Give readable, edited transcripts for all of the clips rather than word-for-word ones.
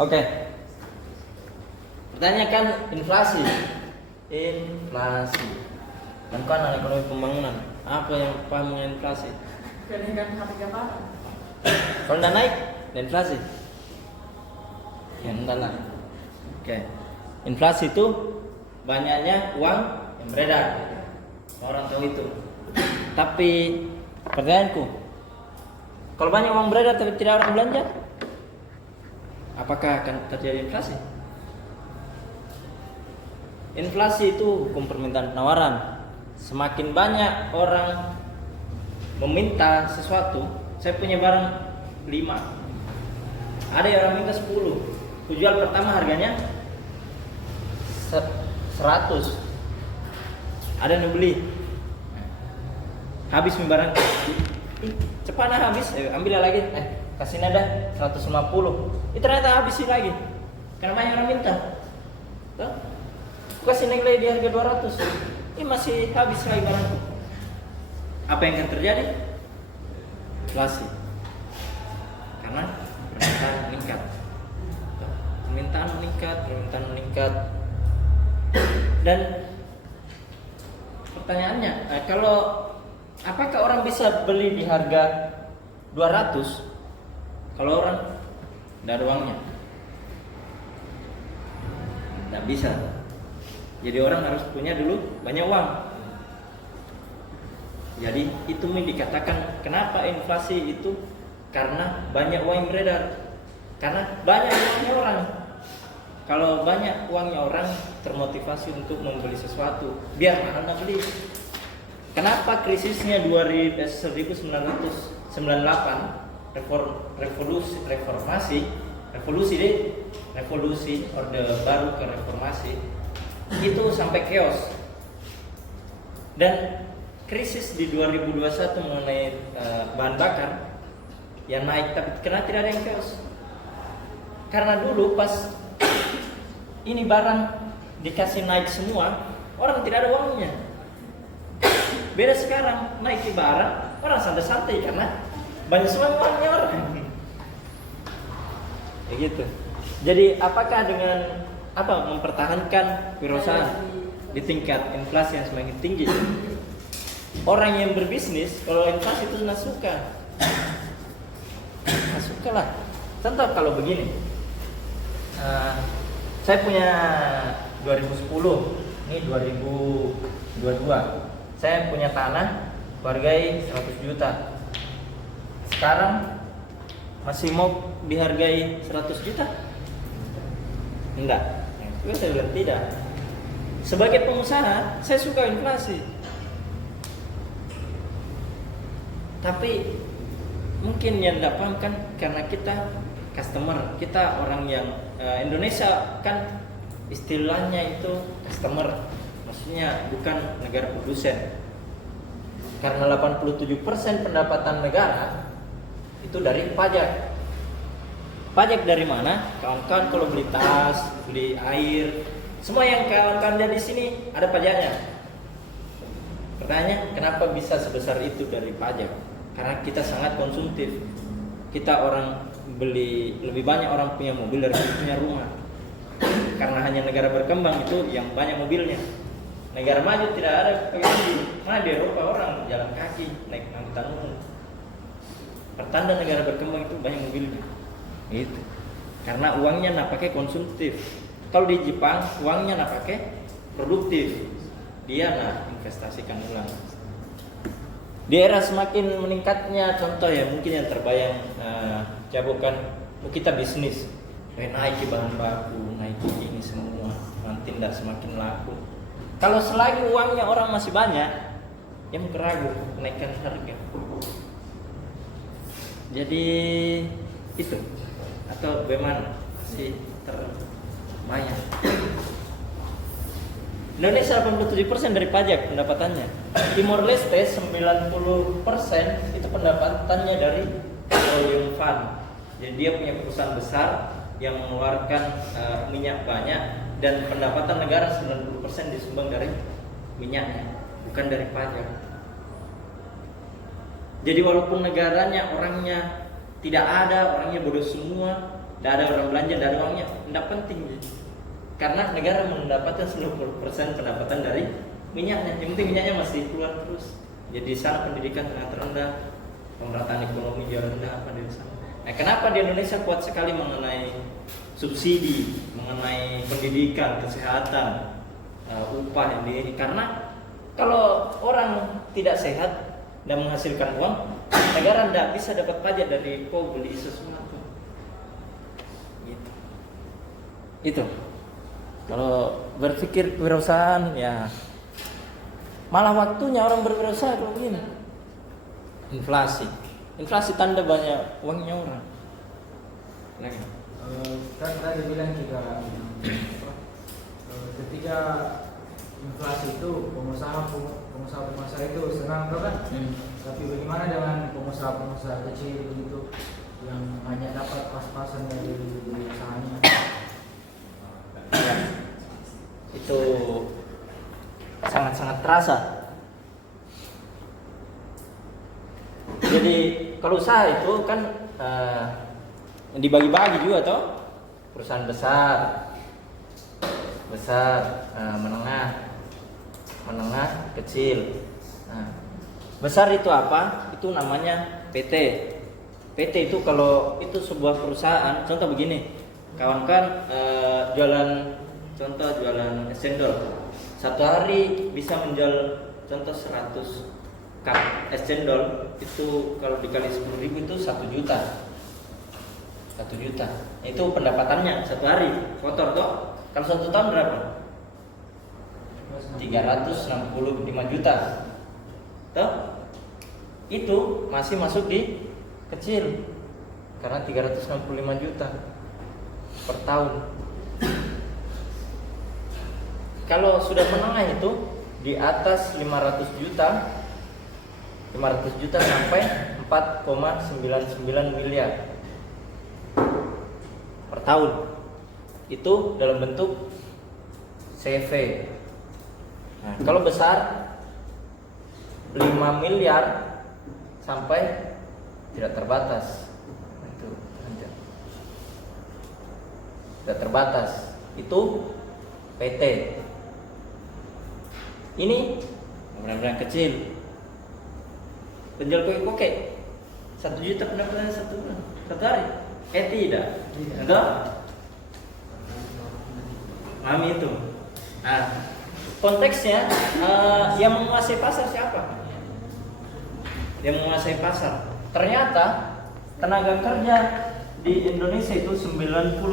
Oke. Pertanyaan kan inflasi. Inflasi. Dan kan ekonomi pembangunan. Apa yang paham mengenai inflasi? Kenaikan harga barang. Kalau tidak naik, inflasi. Ya enggak lah. Oke. Inflasi itu banyaknya uang yang beredar. Orang tahu itu. Tapi pertanyaanku, kalau banyak uang beredar tapi tidak orang belanja, apakah akan terjadi inflasi? Inflasi itu hukum permintaan penawaran. Semakin banyak orang meminta sesuatu, saya punya barang 5, ada yang orang minta 10, kujual pertama harganya 100, ada yang beli, habis barang, cepat habis, ambil lagi, kasih nada 150, ternyata habis lagi, karena banyak orang minta, tuh, kasih naik lagi di harga 200, ini masih habis lagi barangku. Apa yang akan terjadi? Inflasi, karena permintaan meningkat, permintaan meningkat, dan pertanyaannya, kalau apakah orang bisa beli di harga 200 kalau orang tidak ada uangnya? Tidak bisa. Jadi orang harus punya dulu banyak uang. Jadi itu dikatakan kenapa inflasi itu, karena banyak uang yang beredar, karena banyak uangnya orang. Kalau banyak uangnya orang, termotivasi untuk membeli sesuatu, biar mahal nak beli. Kenapa krisisnya 1998 revolusi orde baru ke reformasi itu sampai chaos, dan krisis di 2021 mengenai bahan bakar yang naik, tapi kenapa tidak ada yang chaos? Karena dulu pas ini barang dikasih naik semua, orang tidak ada uangnya. Beda sekarang, naik di barang, orang santai-santai karena banyak semua uangnya orang. Ya gitu. Jadi apakah dengan mempertahankan perusahaan di tingkat inflasi yang semakin tinggi? Orang yang berbisnis kalau inflasi itu nggak suka lah. Contoh kalau begini, saya punya 2010, ini 2022, saya punya tanah hargai 100 juta. Sekarang masih mau dihargai 100 juta? Enggak. Itu saya bilang tidak. Sebagai pengusaha, saya suka inflasi. Tapi mungkin yang tidak paham kan karena kita customer, kita orang yang Indonesia kan istilahnya itu customer, maksudnya bukan negara produsen. Karena 87% pendapatan negara itu dari pajak. Pajak dari mana? Kawan-kawan kalau beli tas, beli air, semua yang kawan-kawan lihat di sini ada pajaknya. Pertanyaannya, kenapa bisa sebesar itu dari pajak? Karena kita sangat konsumtif. Kita orang beli, lebih banyak orang punya mobil dari punya rumah. Karena hanya negara berkembang itu yang banyak mobilnya. Negara maju tidak ada pakai mobil. Nah di Eropa orang jalan kaki, naik angkutan umum. Pertanda negara berkembang itu banyak mobilnya. Itu. Karena uangnya nak pakai konsumtif. Kalau di Jepang uangnya nak pakai produktif. Dia nak investasikan ulang. Di era semakin meningkatnya, contoh ya mungkin yang terbayang, bukan kita bisnis, naik bahan baku, naik ini semua, nanti tidak semakin laku. Kalau selagi uangnya orang masih banyak, yang keragu kenaikan harga. Jadi itu, atau bagaimana sih terbayang? Indonesia 87% dari pajak pendapatannya. Timor Leste 90% itu pendapatannya dari petroleum fund. Jadi dia punya perusahaan besar yang mengeluarkan minyak banyak, dan pendapatan negara 90% disumbang dari minyaknya, bukan dari pajak. Jadi walaupun negaranya orangnya tidak ada, orangnya bodoh semua, tidak ada orang belanja, tidak ada uangnya, tidak penting. Karena negara mendapatkan 90% pendapatan dari minyaknya. Yang penting minyaknya masih keluar terus. Jadi di sana pendidikan sangat rendah, pemerataan ekonomi juga rendah apa di sana. Nah, kenapa di Indonesia kuat sekali mengenai subsidi, mengenai pendidikan, kesehatan, upah ini? Karena kalau orang tidak sehat dan menghasilkan uang, negara tidak bisa dapat pajak dari kau beli sesuatu. Gitu. Itu. Kalau berpikir kewirausahaan ya malah waktunya orang berwirausaha kalau begini. Inflasi tanda banyak uangnya orang. Lagi. Kan tadi bilang juga ketika inflasi itu pengusaha itu senang kan? Tapi bagaimana dengan pengusaha kecil begitu yang hanya dapat pas-pasan dari usahanya? Ya, itu sangat-sangat terasa. Jadi kalau usaha itu kan dibagi-bagi juga toh, perusahaan besar, menengah, kecil. Nah, besar itu apa? Itu namanya PT. PT itu kalau itu sebuah perusahaan, contoh begini, kawan kan jualan es cendol. Satu hari bisa menjual contoh 100 cup es cendol, itu kalau dikali 10.000 itu 1 juta. 1 juta. Itu pendapatannya satu hari. Kotor toh. Kalau 1 tahun berapa? 365 juta. Toh? Itu masih masuk di kecil. Karena 365 juta per tahun. Kalau sudah menengah itu di atas 500 juta sampai 4,99 miliar per tahun. Itu dalam bentuk CV. Nah, kalau besar 5 miliar sampai tidak terbatas. Itu tidak terbatas. Itu PT. Ini benar-benar kecil. Penjual kue koke 1 juta pendapatan satu hari. Tidak. Enggak. Mami itu. Nah, konteksnya yang menguasai pasar siapa? Yang menguasai pasar. Ternyata tenaga kerja di Indonesia itu 97%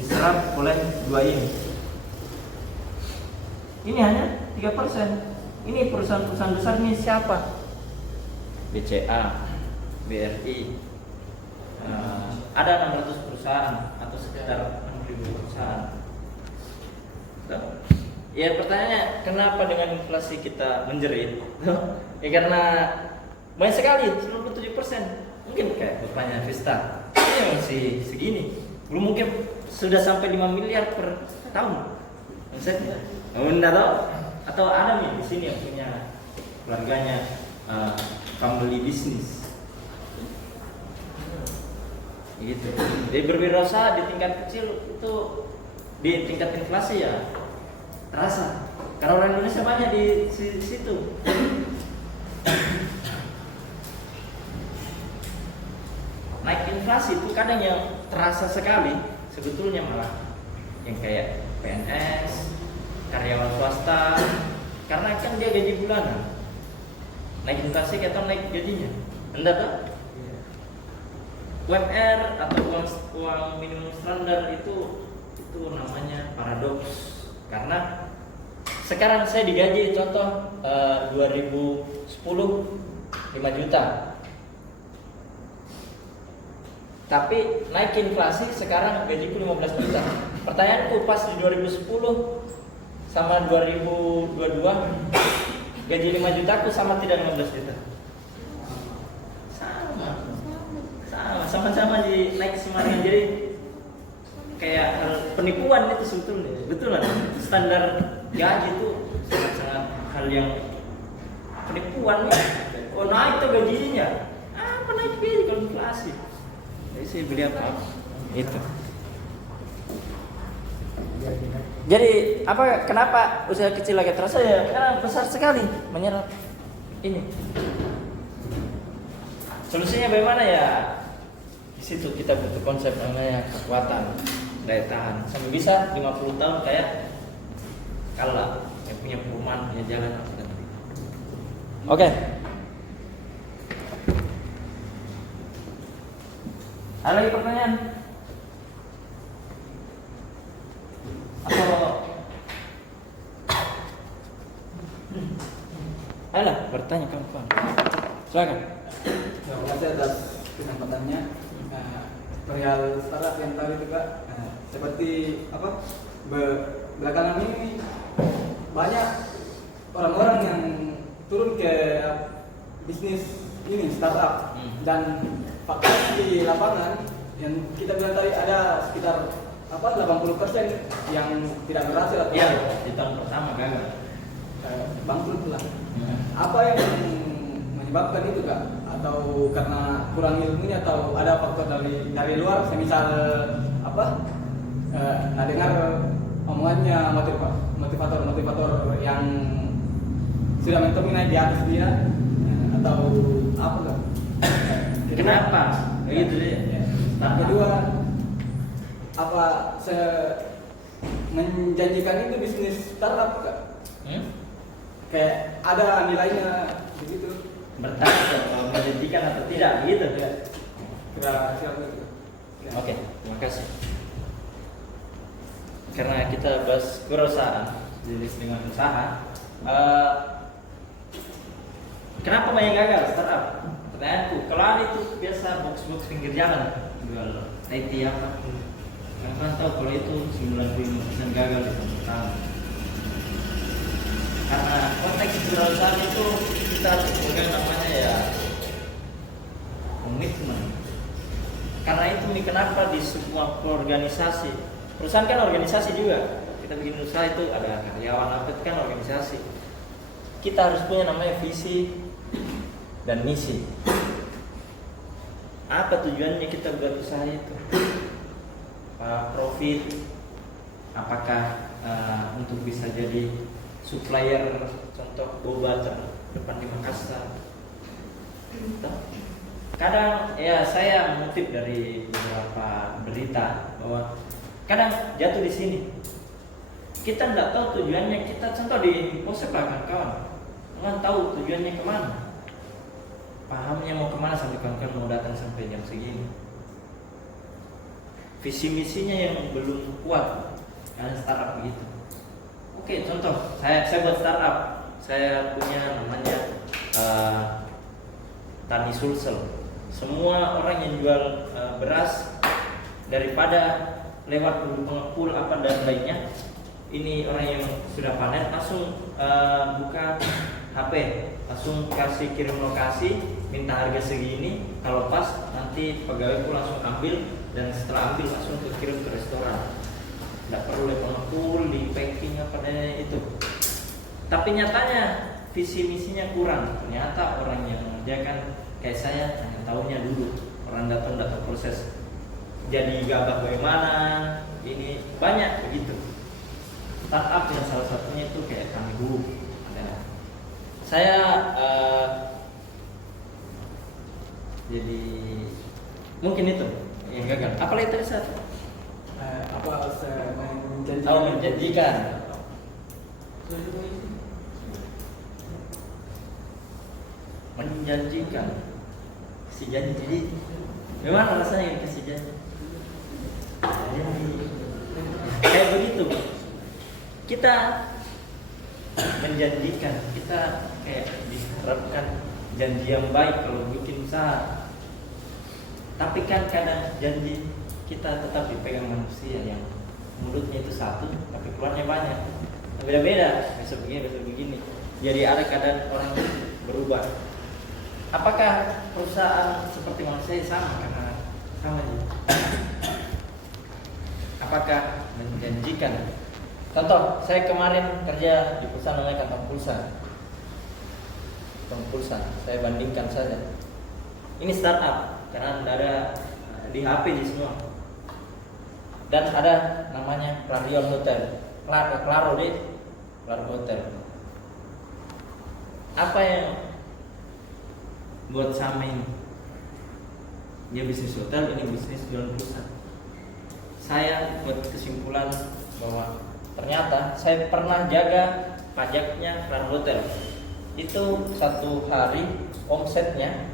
diserap oleh dua ini. Ini hanya 3%. Ini perusahaan-perusahaan besar ini siapa? BCA, BRI. Ada 600 perusahaan atau sekitar 6.000 perusahaan. Ya pertanyaannya, kenapa dengan inflasi kita menjerit? Ya karena banyak sekali, 97%. Mungkin kayak bapaknya Vista, ini masih segini. Belum mungkin sudah sampai 5 miliar per tahun omsetnya. Enggak tahu. Atau ada nih di sini yang punya keluarganya family business. Gitu. Jadi berwirausaha di tingkat kecil itu di tingkat inflasi ya terasa. Karena orang Indonesia banyak di situ. Naik inflasi itu kadang yang terasa sekali sebetulnya malah yang kayak PNS, karyawan swasta, karena kan dia gaji bulanan. Naik inflasi atau naik gajinya, enggak tak? UMR atau uang minimum standar itu namanya paradoks. Karena sekarang saya digaji contoh 2010 5 juta. Tapi naik inflasi sekarang gajiku 15 juta. Pertanyaanku pas di 2010 sama 2022 gaji 5 juta aku sama tidak 15 juta? Sama-sama di naik semuanya. Jadi kayak hal penipuan itu sebetulnya. Betul kan? Standar gaji itu sangat hal yang penipuan ya. Oh naik tuh gajinya. Apa naik gaji kalau inflasi? Jadi saya beli apa? Itu. Jadi kenapa usaha kecil agak terasa ya? Karena besar sekali menyerap ini. Solusinya bagaimana ya? Di situ kita butuh konsep namanya kekuatan daya tahan. Sampai bisa 50 tahun kayak kalah yang punya perumahan, punya jalan apa dan Oke. Ada lagi pertanyaan? Atau ayolah bertanya kawan-kawan. Silakan. Terima kasih atas kesempatannya. Perihal startup yang tadi itu Kak, seperti apa? Belakangan ini banyak orang-orang yang turun ke bisnis ini startup dan faktanya di lapangan yang kita bilang tadi ada sekitar 80% yang tidak berhasil atau di tahun pertama gagal. Bangkrut lah. Apa yang menyebabkan itu Kak? Atau karena kurang ilmunya atau ada faktor dari luar, semisal dengar omongannya motivator yang sudah mentominai di atas dia atau apa Kak? Kenapa? Begitu deh. Nah, kedua, apa menjanjikan itu bisnis startup Kak? Kayak ada nilainya begitu. Bertanya menjanjikan atau tidak begitu ya. Kira-kira begitu. Oke, terima kasih. Karena kita bahas kewirausahaan, jenis dengan usaha. Kenapa banyak gagal startup? Pertanyaanku, kalau ada itu biasa box pinggir jalan jual IT apa? Kalian tahu kalau itu 95% gagal di tahun pertama. Karena konteks kewirausahaan itu kita harus pegang namanya ya komitmen. Karena itu kenapa di sebuah organisasi, perusahaan kan organisasi juga. Kita bikin usaha itu ada karyawan apa itu kan organisasi. Kita harus punya namanya visi dan misi. Apa tujuannya kita buat usaha itu? Profit? Apakah untuk bisa jadi supplier contoh boba depan di Makassar? Kadang ya saya mengutip dari beberapa berita bahwa kadang jatuh di sini. Kita tidak tahu tujuannya, kita contoh di Polsek lah kawan-kawan, nggak tahu tujuannya kemana, pahamnya mau kemana sampai kawan-kawan mau datang sampai jam segini. Visi misinya yang belum kuat, karena startup begitu. Oke, contoh saya buat startup, saya punya namanya Tani Sulsel. Semua orang yang jual beras daripada lewat pengepul apa dan lainnya, ini orang yang sudah panen langsung buka HP, langsung kasih kirim lokasi, minta harga segini, kalau pas nanti pegawai pun langsung ambil dan setelah ambil langsung kirim ke restoran. Tidak perlu pengepul, di packing apa dan itu. Tapi nyatanya visi misinya kurang. Ternyata orang yang mengerjakan kayak saya hanya tahunya dulu, orang datang proses jadi gabah bagaimana, ini banyak begitu. Startup yang salah satunya itu kayak Tangguh ada. Saya jadi mungkin itu yang gagal. Apalagi tadi saya menjanjikan. Menjanjikan si janji. Gimana rasanya yang kasih janji? Kayak begitu. Kita menjanjikan, kita kayak diharapkan janji yang baik kalau bikin usaha. Tapi kan kadang janji kita tetap dipegang manusia yang mulutnya itu satu, tapi keluarnya banyak. Beda-beda, besok begini. Jadi ada kadang orang berubah. Apakah perusahaan seperti manusia sama? Karena sama juga. Apakah menjanjikan? Contoh, saya kemarin kerja di perusahaan namanya Kantong Pulsa. Saya bandingkan saja. Ini startup karena tidak ada di HP di semua. dan ada namanya Clarion Hotel, Claro Hotel. Apa yang buat sama ini? Dia bisnis hotel, ini bisnis jual pulsa. Saya buat kesimpulan bahwa ternyata saya pernah jaga pajaknya Claro Hotel. Itu satu hari omsetnya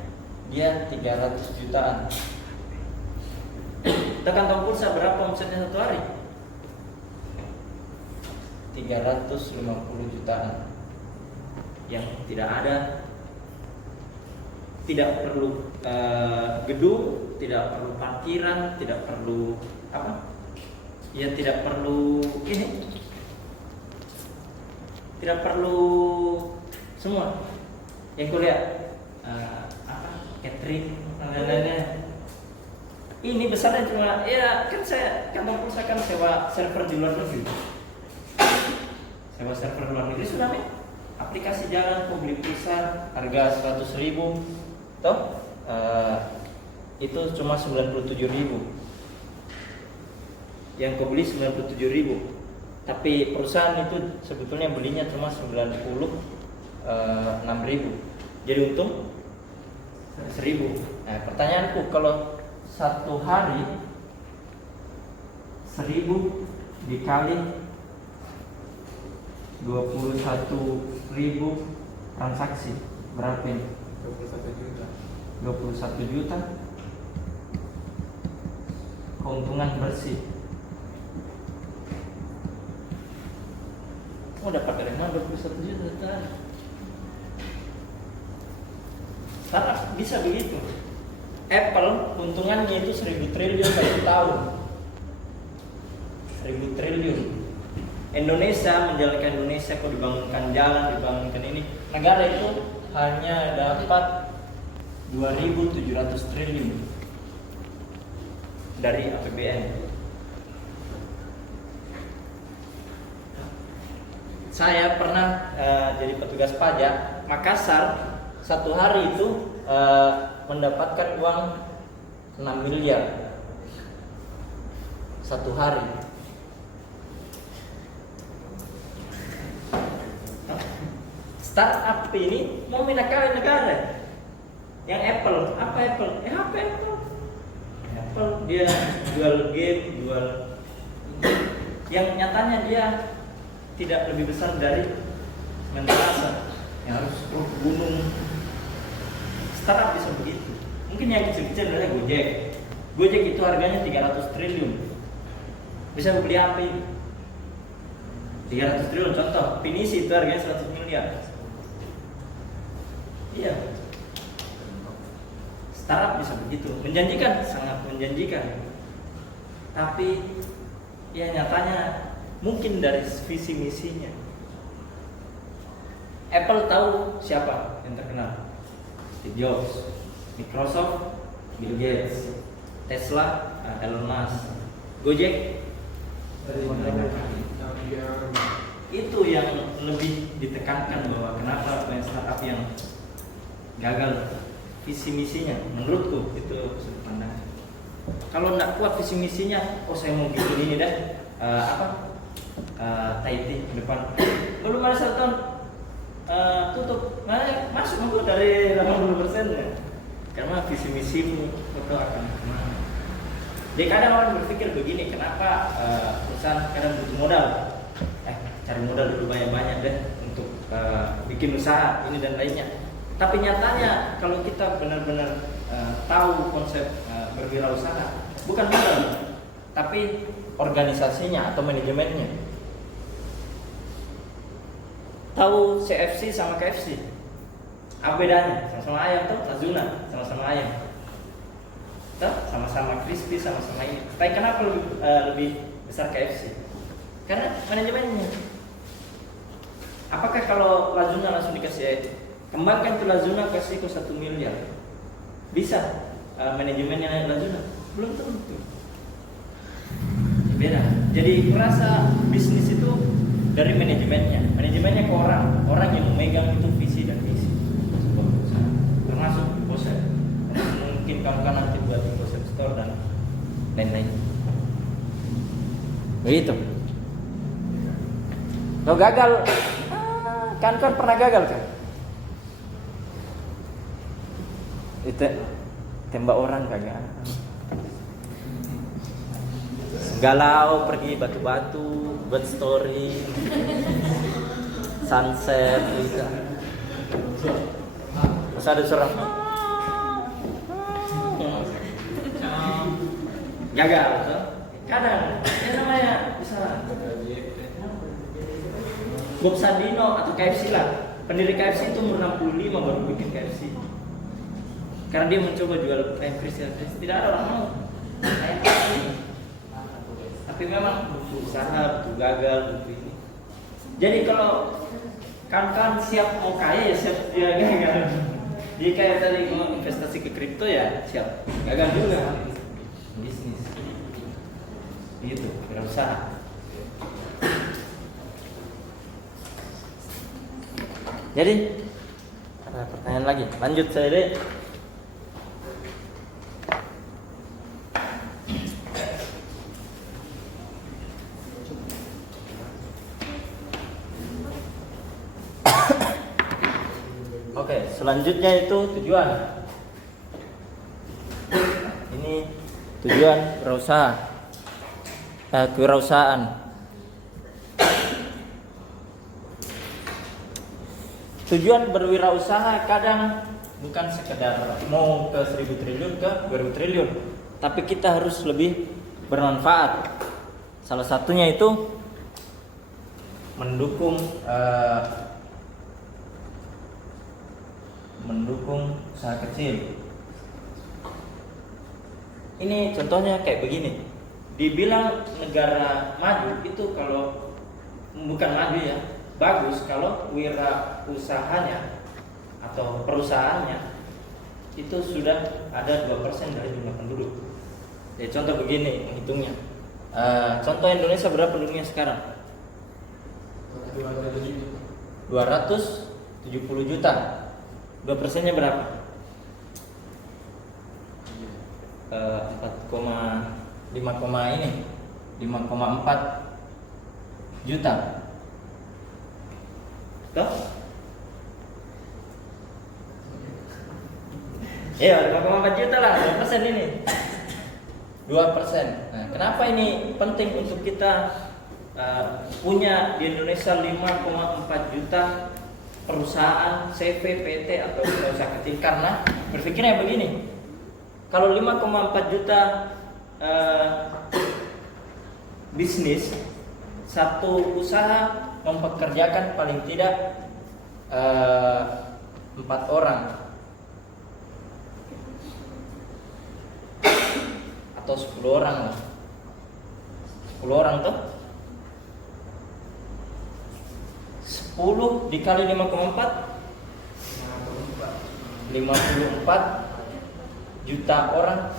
dia 300 jutaan. Kita kan tahu pulsa berapa omsetnya satu hari? 350 jutaan. Yang tidak ada, tidak perlu gedung, tidak perlu parkiran, tidak perlu apa? Ya tidak perlu ini, tidak perlu semua. Yang kuliah catering dan lain-lainnya. Ini besarnya cuma ya kan saya kantor pulsa kan sewa server di luar negeri. Sewa server luar negeri sudah nih. Aplikasi jalan kok beli pulsa harga 100.000 toh itu cuma 97.000. Yang kau beli 97.000. Tapi perusahaan itu sebetulnya belinya cuma 96.000. Jadi untung 1.000. Nah, pertanyaanku kalau satu hari 1.000 dikali 21.000 transaksi berapa ini? 21 juta. 21 juta keuntungan bersih. Oh dapat dari mana 21 juta? Startup bisa begitu. Apple keuntungannya itu 1.000 triliun per tahun. 1.000 triliun. Indonesia menjalankan Indonesia kok dibangunkan jalan, dibangunkan ini. Negara itu hanya dapat 2.700 triliun dari APBN. Saya pernah jadi petugas pajak Makassar. Satu hari itu mendapatkan uang 6 miliar satu hari. Startup ini mau minakawin negara. Yang Apple, apa Apple? HP Apple. Apple dia jual game, jual yang nyatanya dia tidak lebih besar dari Menterasa yang harus gunung. Startup bisa begitu. Mungkin yang kecil-kecil adalah Gojek. Gojek itu harganya 300 triliun. Bisa beli apa ini? 300 triliun contoh. Pinisi itu harganya 100 miliar. Iya. Startup bisa begitu. Menjanjikan, sangat menjanjikan. Tapi ya nyatanya mungkin dari visi misinya. Apple tahu siapa yang terkenal? Steve Jobs, Microsoft, Bill Gates, Tesla, Elon Musk, Gojek. Itu yang lebih ditekankan bahwa kenapa banyak startup yang gagal visi misinya. Menurutku itu sudut pandang. Kalau nggak kuat visi misinya, oh saya mau bikin ini deh, Tahiti ke depan. Belum ada 1 tahun tutup, masuk aku dari 80% ya. Karena visi misimu itu akan kemana. Jadi kadang orang berpikir begini, kenapa perusahaan kadang butuh modal? Cari modal dulu banyak-banyak deh untuk bikin usaha ini dan lainnya. Tapi nyatanya kalau kita benar-benar tahu konsep berwirausaha, bukan modal, tapi organisasinya atau manajemennya. Tahu CFC sama KFC? Apa bedanya? Sama-sama ayam tuh, Lazuna sama-sama ayam. Tuh, sama-sama crispy, sama-sama ini. Tapi kenapa lebih besar KFC? Karena manajemennya. Apakah kalau Lazuna langsung dikasih kembangkan ke Lazuna kasih ke 1 miliar? Bisa manajemennya Lazuna? Belum tentu. Beda. Jadi merasa bisnis itu dari manajemennya ke orang yang memegang itu visi dan misi sebuah perusahaan, termasuk konsep. Mungkin kamu kan nanti buat konsep store dan lain-lain. Begitu. Kalau gagal, kan pernah gagal kan? Itu tembak orang gagal. Galau pergi batu-batu, buat story, sunset gitu. Terus ada seorang gagal tuh. Kadang ini namanya bisa Bob Sadino atau KFC lah. Pendiri KFC itu umur 65 baru bikin KFC. Karena dia mencoba jual KFC, tidak ada orang mau. Tapi memang butuh usaha, butuh gagal, butuh ini. Jadi kalau kan siap mau kaya ya siap dia gagal. Jadi kayak tadi mau investasi ke kripto ya siap gagal juga. Bisnis. Gitu, berusaha. Jadi ada pertanyaan lagi. Lanjut saya deh. Oke, selanjutnya itu tujuan. Ini tujuan berusaha. Kewirausahaan. Tujuan berwirausaha kadang bukan sekedar mau ke 1000 triliun ke 2000 triliun, tapi kita harus lebih bermanfaat. Salah satunya itu mendukung usaha kecil. Ini contohnya kayak begini. Dibilang negara maju itu kalau bukan maju ya, bagus kalau wirausahanya atau perusahaannya itu sudah ada 2% dari jumlah penduduk. Ya contoh begini menghitungnya. Contoh Indonesia berapa penduduknya sekarang? 270 juta. 2%-nya berapa? 5,4 juta. Tuh? Iya, 5,4 juta lah, 2% ini. 2%. Nah, kenapa ini penting untuk kita punya di Indonesia 5,4 juta perusahaan CV, PT atau usaha kecil? Karena berpikirnya begini. Kalau 5,4 juta bisnis, satu usaha mempekerjakan paling tidak 4 orang atau 10 orang lah. 10 orang tuh 10 dikali 5,4 54 juta orang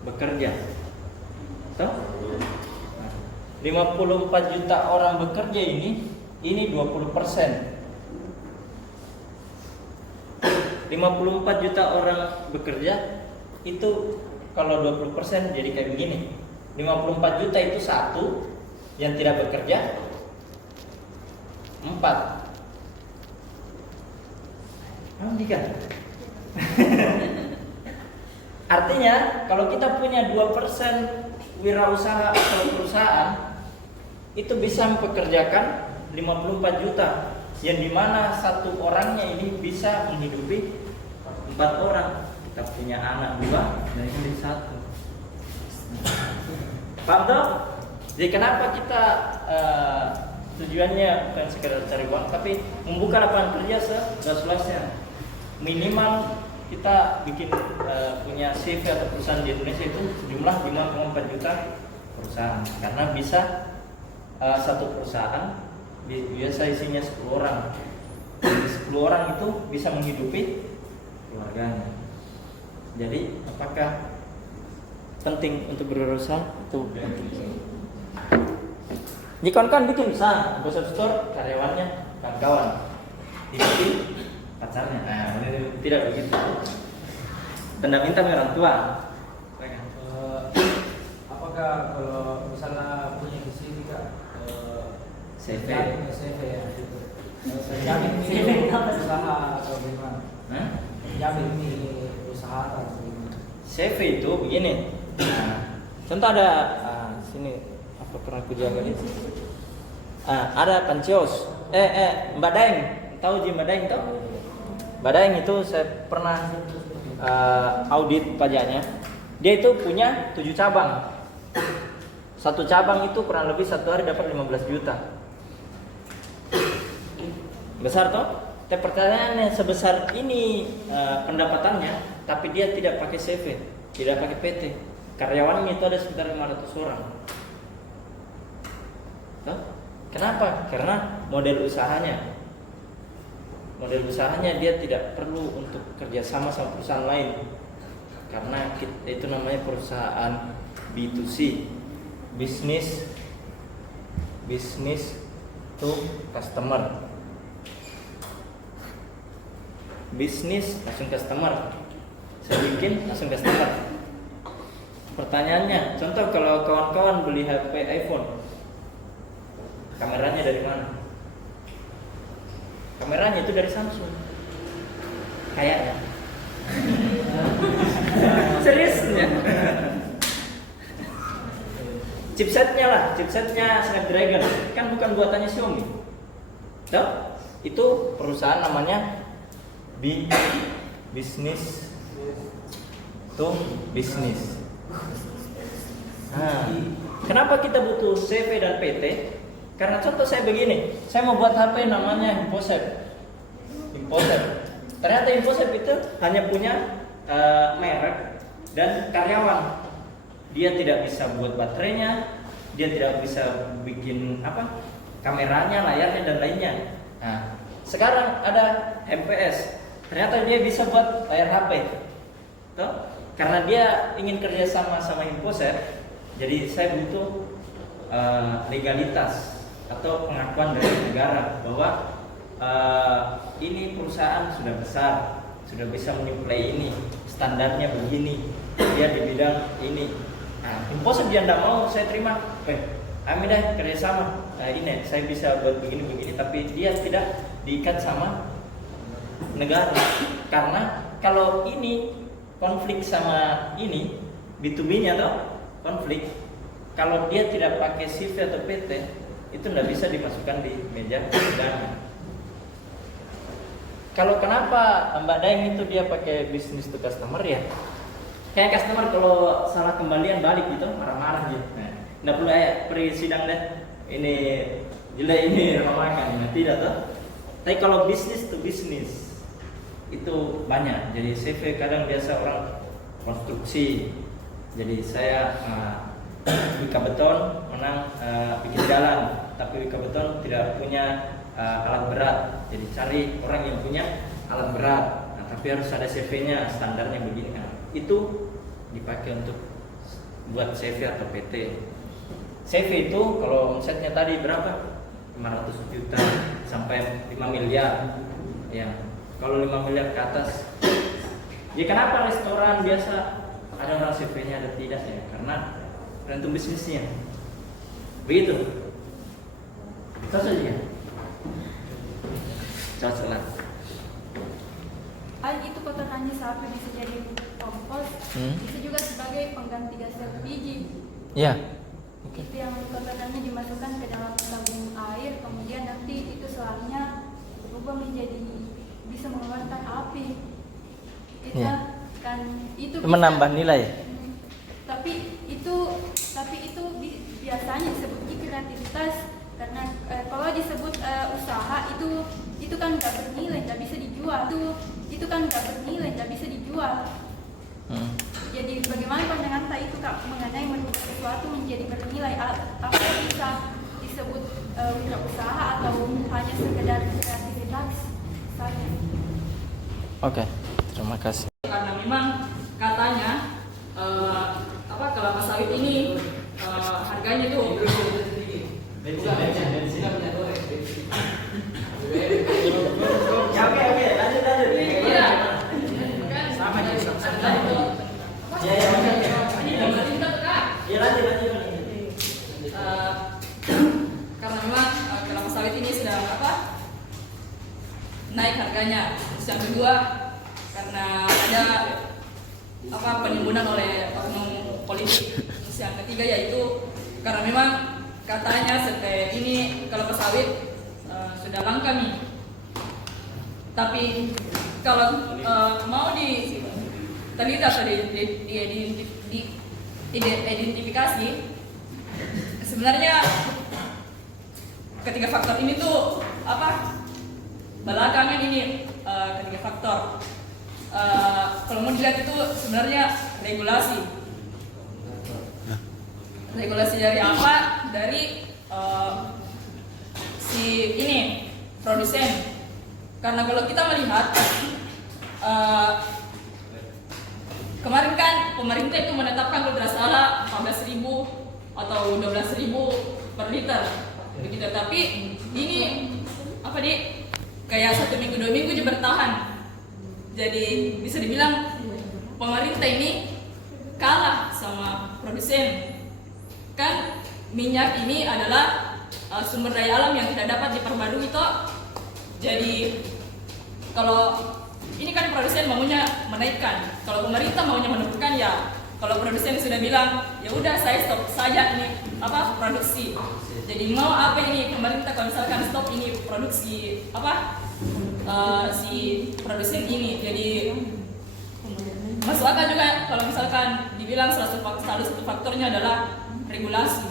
bekerja. Tuh? 54 juta orang bekerja ini 20%. 54 juta orang bekerja itu kalau 20% jadi kayak begini. 54 juta itu 1 yang tidak bekerja 4. Nanti kan? Artinya kalau kita punya 2% wirausaha atau perusahaan itu bisa mempekerjakan 54 juta, yang dimana satu orangnya ini bisa menghidupi 4 orang. Kita punya anak 2 dan istri 1. Paham toh? Jadi kenapa kita tujuannya bukan sekedar cari uang, tapi membuka lapangan kerja seluas-luasnya. Minimal kita bikin punya CV atau perusahaan di Indonesia itu jumlah 5,4 juta perusahaan, karena bisa satu perusahaan biasa isinya 10 orang. 10 orang itu bisa menghidupi keluarganya. Jadi apakah penting untuk berwirausaha? Itu penting. Jika kan bikin usaha, grocery store, karyawannya kawan-kawan, dibikin pacarnya. Nah, tidak begitu. Tanda minta orang tua. Apakah kalau misalnya punya CV. CV ya itu. Jamin ini usaha atau gimana? Hah? Jamin ini usaha atau gimana? CV itu begini. Nah, contoh ada sini apa pernah aku jaga ini? Ada Pancios. Mbak Daeng. Tahu Ji Mbak Daeng tahu? Mbak Daeng itu saya pernah audit pajaknya. Dia itu punya 7 cabang. Satu cabang itu kurang lebih satu hari dapat 15 juta. Besar toh? Tapi pertanyaannya sebesar ini pendapatannya, tapi dia tidak pakai CV, tidak pakai PT. Karyawannya itu ada sekitar 500 orang. Toh? Kenapa? Karena model usahanya dia tidak perlu untuk kerjasama sama perusahaan lain, karena itu namanya perusahaan B2C, business to customer, bisnis langsung customer, saya bikin langsung customer. Pertanyaannya, contoh kalau kawan-kawan beli HP iPhone, kameranya dari mana? Kameranya itu dari Samsung. Kayaknya. Seriusnya. Chipsetnya Snapdragon, kan bukan buatannya Xiaomi. Tahu? Itu perusahaan namanya business to business. Kenapa kita butuh CV dan PT? Karena contoh saya begini, saya mau buat HP namanya Imposep. Ternyata Imposep itu hanya punya merek dan karyawan. Dia tidak bisa buat baterainya, dia tidak bisa bikin kameranya, layarnya dan lainnya. Nah, sekarang ada MPS. Ternyata dia bisa buat layar HP. Tuh? Karena dia ingin kerjasama sama Imposep, jadi saya butuh legalitas atau pengakuan dari negara bahwa ini perusahaan sudah besar, sudah bisa menyuplai ini, standarnya begini, dia di bidang ini. Nah, Imposep dia tidak mau saya terima, kami dah kerjasama. Nah, ini saya bisa buat begini, tapi dia tidak diikat sama negara. Karena kalau ini konflik sama ini B2B-nya toh konflik, kalau dia tidak pakai CV atau PT, itu tidak bisa dimasukkan di meja pidana. Kalau kenapa Mbak Daeng itu dia pakai business to customer ya? Kayak customer kalau salah kembalian balik gitu marah-marah gitu. Nah, tidak perlu pergi sidang deh. Ini jelek ini rumah makan. Nah, tidak toh. Tapi kalau business to business itu banyak. Jadi CV kadang biasa orang konstruksi. Jadi saya Wika Beton menang bikin jalan, tapi Wika Beton tidak punya alat berat. Jadi cari orang yang punya alat berat. Nah, tapi harus ada CV-nya, standarnya begini. Nah, itu dipakai untuk buat CV atau PT. CV itu kalau omsetnya tadi berapa? 500 juta sampai 5 miliar. Ya, kalau 5 miliar ke atas. Ya kenapa restoran biasa ada orang CV-nya ada tidak ya? Karena tergantung bisnisnya. Begitu. Cocok ya? Cocok lah. Itu kotorannya sapi bisa jadi kompos, bisa juga sebagai pengganti gas LPG. Iya. Itu yang kotorannya dimasukkan ke dalam tabung air, kemudian nanti itu selangnya berubah menjadi bisa mengeluarkan api. Itu kan itu menambah bisa, nilai. Tapi itu biasanya disebut kreativitas karena kalau disebut usaha itu kan nggak bernilai, nggak bisa dijual. Itu kan nggak bernilai, nggak bisa dijual. Jadi bagaimana pandangan saya itu Kak mengenai merubah sesuatu menjadi bernilai? Apa bisa disebut wirausaha atau hanya sekedar kreativitas saja? Oke, terima kasih. Karena memang katanya kelapa sawit ini harganya itu karena memang kelapa harganya. Terus yang kedua karena ada penimbunan oleh oknum politik. Terus yang ketiga yaitu karena memang katanya setelah ini kelapa sawit sudah langka nih. Tapi kalau mau diteliti atau diidentifikasi, sebenarnya ketiga faktor ini tuh belakangan ini ketiga faktor. Kalau mau dilihat itu sebenarnya regulasi. Regulasi dari apa? Dari si ini produsen. Karena kalau kita melihat kemarin kan pemerintah itu menetapkan kalau tidak salah 14.000 atau 12.000 per liter begitu. Tapi ini kayak 1 minggu 2 minggu aja bertahan. Jadi bisa dibilang pemerintah ini kalah sama produsen. Kan minyak ini adalah sumber daya alam yang tidak dapat diperbarui toh. Jadi kalau ini kan produsen maunya menaikkan, kalau pemerintah maunya menurunkan ya. Kalau produsen sudah bilang ya udah saya stop saja ini produksi. Jadi mau apa ini pemerintah kalau misalkan stop ini produksi si produsen ini. Jadi masuk akal juga kalau misalkan dibilang salah satu faktornya adalah regulasi.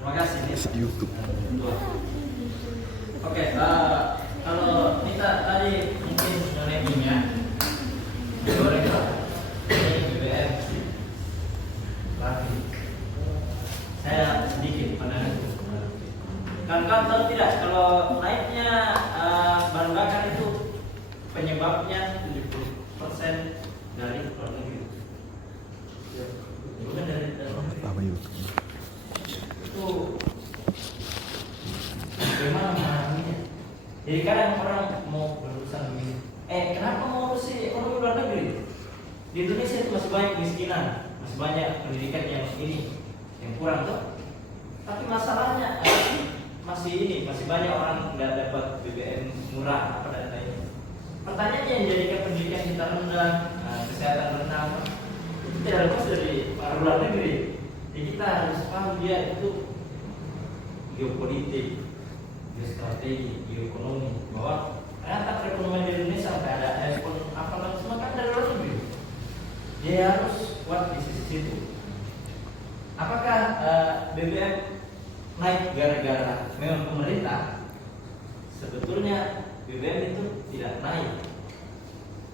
Terima kasih. YouTube. Oke, kalau kita tadi mungkin mengenai minyak goreng ini BBM lagi. Saya sedikit pandangan. Kan tahu tidak kalau naiknya bahan bakar itu penyebabnya 70% dari luar negeri. Bukan dari Apa YouTube? itu bagaimana memahaminya? Jadi kadang orang mau berurusan begini, kenapa mau urusi ekonomi luar negeri? Di Indonesia itu masih banyak kemiskinan, masih banyak pendidikan yang kurang tuh. Tapi masalahnya masih banyak orang nggak dapat BBM murah dan lainnya. Pertanyaannya yang jadikan pendidikan kita rendah, kesehatan rendah, itu tidak lepas dari pengaruh luar negeri. Jadi kita harus paham dia itu geopolitik, geostrategi, geoekonomi, bahwa ternyata perekonomian di Indonesia sampai ada ekspor apa semua kan dari luar negeri. Dia harus kuat di sisi situ. Apakah BBM naik gara-gara memang pemerintah? Sebetulnya BBM itu tidak naik,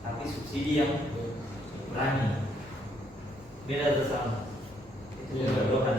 tapi subsidi yang berani. Beda sama itu berdoa.